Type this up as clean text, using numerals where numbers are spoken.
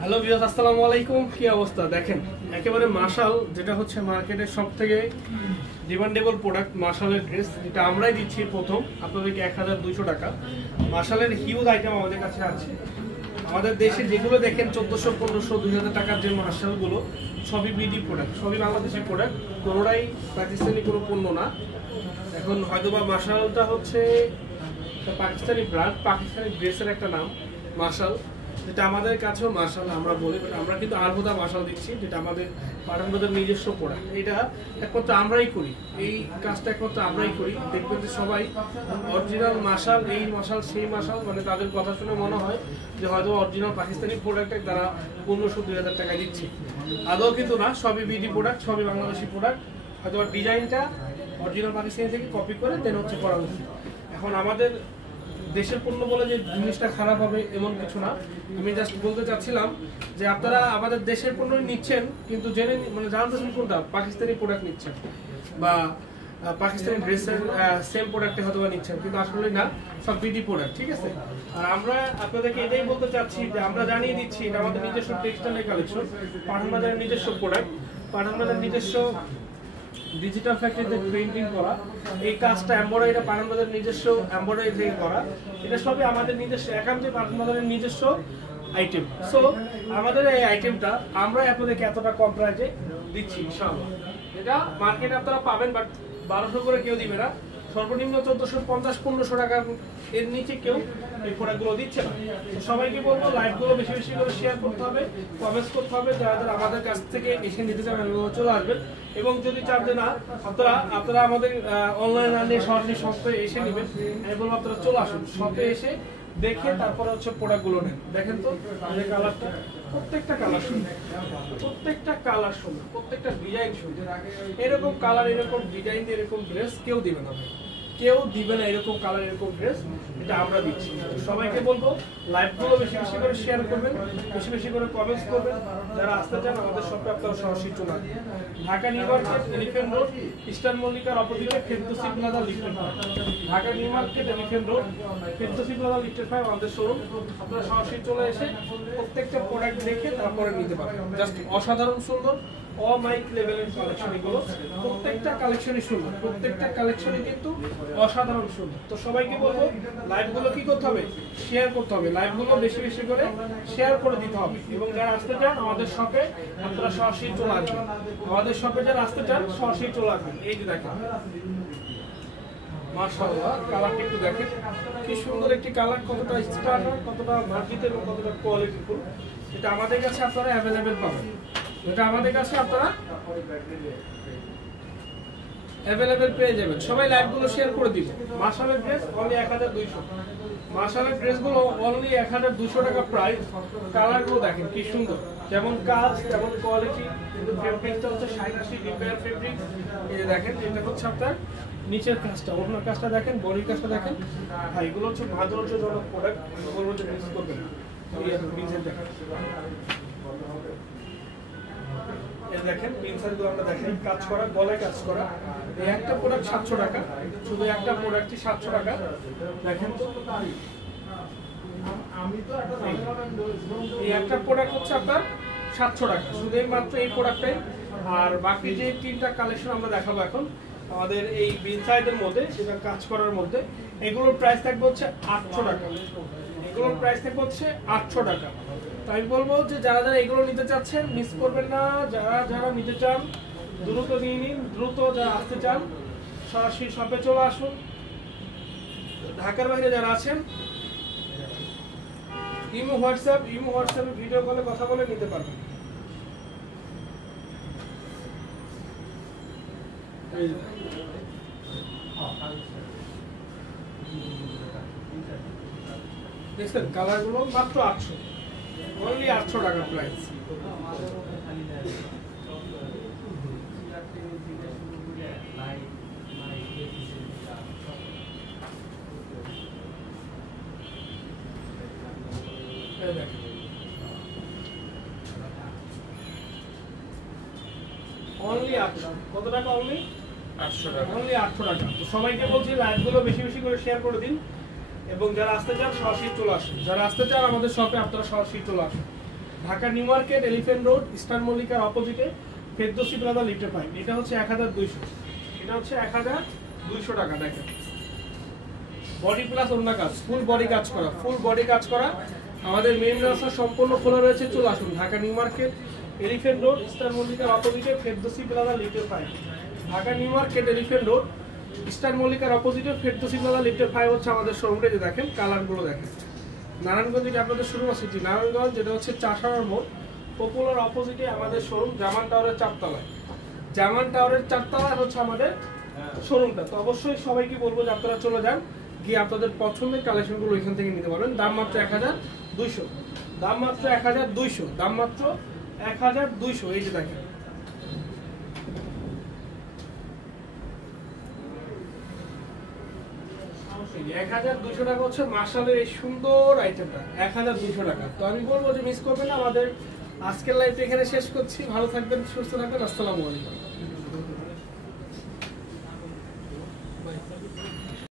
Hello viewers, আসসালামু আলাইকুম। কি অবস্থা দেখেন, একেবারে মার্শাল, যেটা হচ্ছে মার্কেটের সবথেকে ডিমান্ডেবল প্রোডাক্ট, মার্শালের ড্রেস, যেটা আমরাই দিচ্ছি প্রথম আপনাদেরকে 1200 টাকা। মার্শালের হিউজ আইটেম আমাদের কাছে আছে। আমাদের দেশে যেগুলো দেখেন 1400, 1500, 2000 টাকার যে মার্শালগুলো, সবই বিডি প্রোডাক্ট, সবই বাংলাদেশি প্রোডাক্ট, কোনোটাই পাকিস্তানি কোনো পণ্য না। এখন হয়তোবা মার্শালটা হচ্ছে পাকিস্তানি ব্র্যান্ড, পাকিস্তানি ড্রেসের একটা নাম মার্শাল, যেটা আমাদের কাছেও মার্শাল আমরা বলি, বাট আমরা কিন্তু আলহুদা মার্শাল দিচ্ছি, যেটা আমাদের পাঠানবাজার নিজস্ব প্রোডাক্ট। এটা একমাত্র আমরাই করি, এই কাজটা একমাত্র আমরাই করি। দেখবেন যে সবাই অরিজিনাল মার্শাল, এই মার্শাল সেই মার্শাল, মানে তাদের কথা শুনে মনে হয় যে হয়তো অরিজিনাল পাকিস্তানি প্রোডাক্টে তারা 1500-2000 টাকা দিচ্ছে। আদৌ কিন্তু না, সবই বিডি প্রোডাক্ট, সবই বাংলাদেশি প্রোডাক্ট। হয়তো ডিজাইনটা অরিজিনাল পাকিস্তানি থেকে কপি করে দেন হচ্ছে করা হচ্ছে। এখন আমাদের দেশের পণ্য বলে যে জিনিসটা খারাপ হবে এমন কিছু না। আমি জাস্ট বলতে চাচ্ছিলাম যে আপনারা আমাদের দেশের পণ্য নিচ্ছেন, কিন্তু জেনে মানে জানতেছেন কোনটা পাকিস্তানি প্রোডাক্ট নিচ্ছেন, বা পাকিস্তানি ড্রেসের সেম প্রোডাক্টে হয়তো নিচ্ছেন, কিন্তু আসলে না, সব বিডি প্রোডাক্ট, ঠিক আছে। আর আমরা আপনাদেরকে এটাই বলতে চাচ্ছি যে আমরা জানিয়ে দিচ্ছি এটা আমাদের নিজস্ব টেক্সটাইলের কালেকশন, পাঠানবাজারের নিজস্ব প্রোডাক্ট, পাঠানবাজারের নিজস্ব ডিজিটাল ফ্যাক্টরিতে প্রিন্টিং করা। এই কাজটা এমব্রয়ডারিটা পাঠানবাজারের নিজস্ব এমব্রয়ডারি থেকে করা। এটা সবই আমাদের নিজস্ব, একান্তই পাঠানবাজারের নিজস্ব আইটেম। সো আমাদের এই আইটেমটা আমরা আপনাদেরকে এতটা কম প্রাইসে দিচ্ছি ইনশাআল্লাহ। এটা মার্কেটে আপনারা পাবেন, বাট 1200 করে কেউ দিবে না। সর্বনিম্ন 1450-1500 টাকা এর নিচে কেউ এই প্রোডাক্টগুলো দিচ্ছে না। সবাইকে বলবো লাইভগুলো বেশি বেশি করে শেয়ার করতে হবে, কমেন্টস করতে হবে। যারা আমাদের কাছ থেকে এসে নিতে চান চলে আসবেন, এবং যদি চান যে না আপনারা আমাদের অনলাইন আনিয়ে সরাসরি শপে এসে নেবেন, আমি বলবো আপনারা চলে আসুন শপে এসে দেখে তারপরে হচ্ছে প্রোডাক্টগুলো নেন। দেখেন তো আমাদের কালারটা, প্রত্যেকটা কালার সুন্দর, প্রত্যেকটা কালার সুন্দর, প্রত্যেকটা ডিজাইন সুন্দর। এরকম কালার, এরকম ডিজাইন, এরকম ড্রেস কেউ দিবে না, কেউ দিবে না এরকম কালার, এরকম ড্রেস, এটা আমরা দিচ্ছি। সবাইকে বলবো লাইভগুলো বেশি বেশি করে শেয়ার করবেন, বেশি বেশি করে কমেন্টস করবেন। যারা আসতে চান আমাদের শপে আপনারা সরাসরি চলে আসবেন। Dhaka New Market, Elephant Road, Eastern মল্লিকার অপোজিটে ফেরদৌসি প্লাজা লিফটেড 5। Dhaka New Market, Elephant Road, Ferdousi Plaza লিফটেড 5 আমাদের শোরুম। আপনারা সরাসরি চলে এসে প্রত্যেকটা প্রোডাক্ট দেখে তারপরে নিতে পারবেন। জাস্ট অসাধারণ সুন্দর, অমাইক লেভেলের কালেকশন এগুলো, প্রত্যেকটা কালেকশনই সুন্দর, প্রত্যেকটা কালেকশনই কিন্তু অসাধারণ সুন্দর। তো সবাইকে বলবো লাইভগুলো কি করতে হবে, শেয়ার করতে হবে, লাইভগুলো বেশি বেশি করে শেয়ার করে দিতে হবে। এবং যারা আসতে চান আমাদের শপে আপনারা সরাসরি চলে আসবেন, আমাদের শপে যারা আসতে চান সরাসরি চলে আসবেন। এই যে দেখেন মাশাআল্লাহ, কালারটা একটু দেখেন কি সুন্দর একটি কালার, কতটা স্ট্যান্ডার্ড, কতটা মার্জিত এবং কতটা কোয়ালিটিফুল। এটা আমাদের কাছে আপনারা অ্যাভেলেবেল পাবেন, এটা আমাদের কাছে আপনারা অ্যাভেলেবেল পেয়ে যাবেন। সবাই লাইভগুলো শেয়ার করে দিন। মার্শালের ড্রেস অনলি 1200, মার্শালের ড্রেসগুলো অনলি 1200 টাকা প্রাইস। কালারগুলো দেখেন কি সুন্দর, যেমন কাজ তেমন কোয়ালিটি। কিন্তু ফেব্রিকটা হচ্ছে শাইনাসি রিপেয়ার ফেব্রিক। এই যে দেখেন, এটা হচ্ছে আপনার নিচের কাজটা, অন্য কাজটা দেখেন, বডির কাজটা দেখেন। ভাই এগুলো হচ্ছে মাধুর্যজনক প্রোডাক্ট, বলবো যে মিস করবেন না। এই দেখেন, দেখেন পিনসারগুলো আমরা দেখেন, কাজ করা, গলায় কাজ করা। এই একটা প্রোডাক্ট 700 টাকা, শুধু একটা প্রোডাক্টই 700 টাকা। দেখেন তো এই একটা প্রোডাক্ট হচ্ছে আপনার 700 টাকা, শুধু এই মাত্র এই প্রোডাক্টটাই। আর বাকি যে 3টা কালেকশন আমরা দেখাবো এখন আমাদের এই বিনসাইডের মধ্যে, সেটা কাজ করার মধ্যে, এগুলোর প্রাইস থাকবে হচ্ছে 800 টাকা। এগুলোর প্রাইস থাকবে হচ্ছে 800 টাকা। তো আমি বলবো যে যারা যারা এগুলো নিতে চাচ্ছেন মিস করবেন না, যারা যারা নিতে চান দ্রুত নিয়ে নিন, দ্রুত যারা আসতে চান সরাসরি শপে চলে আসুন। ঢাকার বাইরে যারা আছেন ইমো হোয়াটসঅ্যাপে ভিডিও কলে কথা বলে নিতে পারবেন। দেখছেন কালারগুলো মাত্র 800, অনলি 800 টাকা প্রাইস। অনলি 800, কত টাকা? অনলি 800 টাকা, অনলি 800 টাকা। তো সবাইকে বলছি লাইভগুলো বেশি বেশি করে শেয়ার করে দিন। এবং যারা আসতে চান সরাসরি চলে আসুন, যারা আসতে চান আমাদের শপে আপনারা সরাসরি চলে আসুন। Dhaka New Market, Elephant Road, Star মল্লিকার অপোজিটে ফেরদৌসি প্লাজা লিফটে পাই। এটা হচ্ছে 1200, এটা হচ্ছে 1200 টাকা। দেখেন বডি প্লাস অন্য কাজ, ফুল বডি কাজ করা, ফুল বডি কাজ করা। আমাদের মেইন রাস্তা সম্পূর্ণ খোলা রয়েছে, চলে আসুন। Dhaka New Market, Elephant Road, Star মল্লিকার অপোজিটে ফেরদৌসি প্লাজা লিফটে পাই। Dhaka New Market, Elephant Road, Star মল্লিকার অপোজিটে ফেরদৌসি প্লাজা লিফটে 5 হচ্ছে আমাদের শোরুমটা। যে দেখেন কালারগুলো দেখেন। নারায়ণগঞ্জ যেটা আপনাদের শোরুম আছে, নারায়ণগঞ্জ যেটা হচ্ছে চাষার মোড় পপুলার অপোজিটে আমাদের শোরুম, জামান টাওয়ারের 4 তলায়। জামান টাওয়ারের 4 তলায় হচ্ছে আমাদের শোরুমটা। তো অবশ্যই সবাইকে বলবো যে আপনারা চলে যান, গিয়ে আপনাদের পছন্দের কালেকশনগুলো এখান থেকে নিতে পারবেন। দাম মাত্র 1200, দাম মাত্র 1200, দাম মাত্র 1200। এই যে দেখেন 1200 টাকা হচ্ছে মার্শালের এই সুন্দর আইটেমটা, 1200 টাকা। তো আমি বলবো যে মিস করবেন না। আমাদের আজকের লাইভটা এখানে শেষ করছি। ভালো থাকবেন, সুস্থ থাকবেন। আসসালামু আলাইকুম।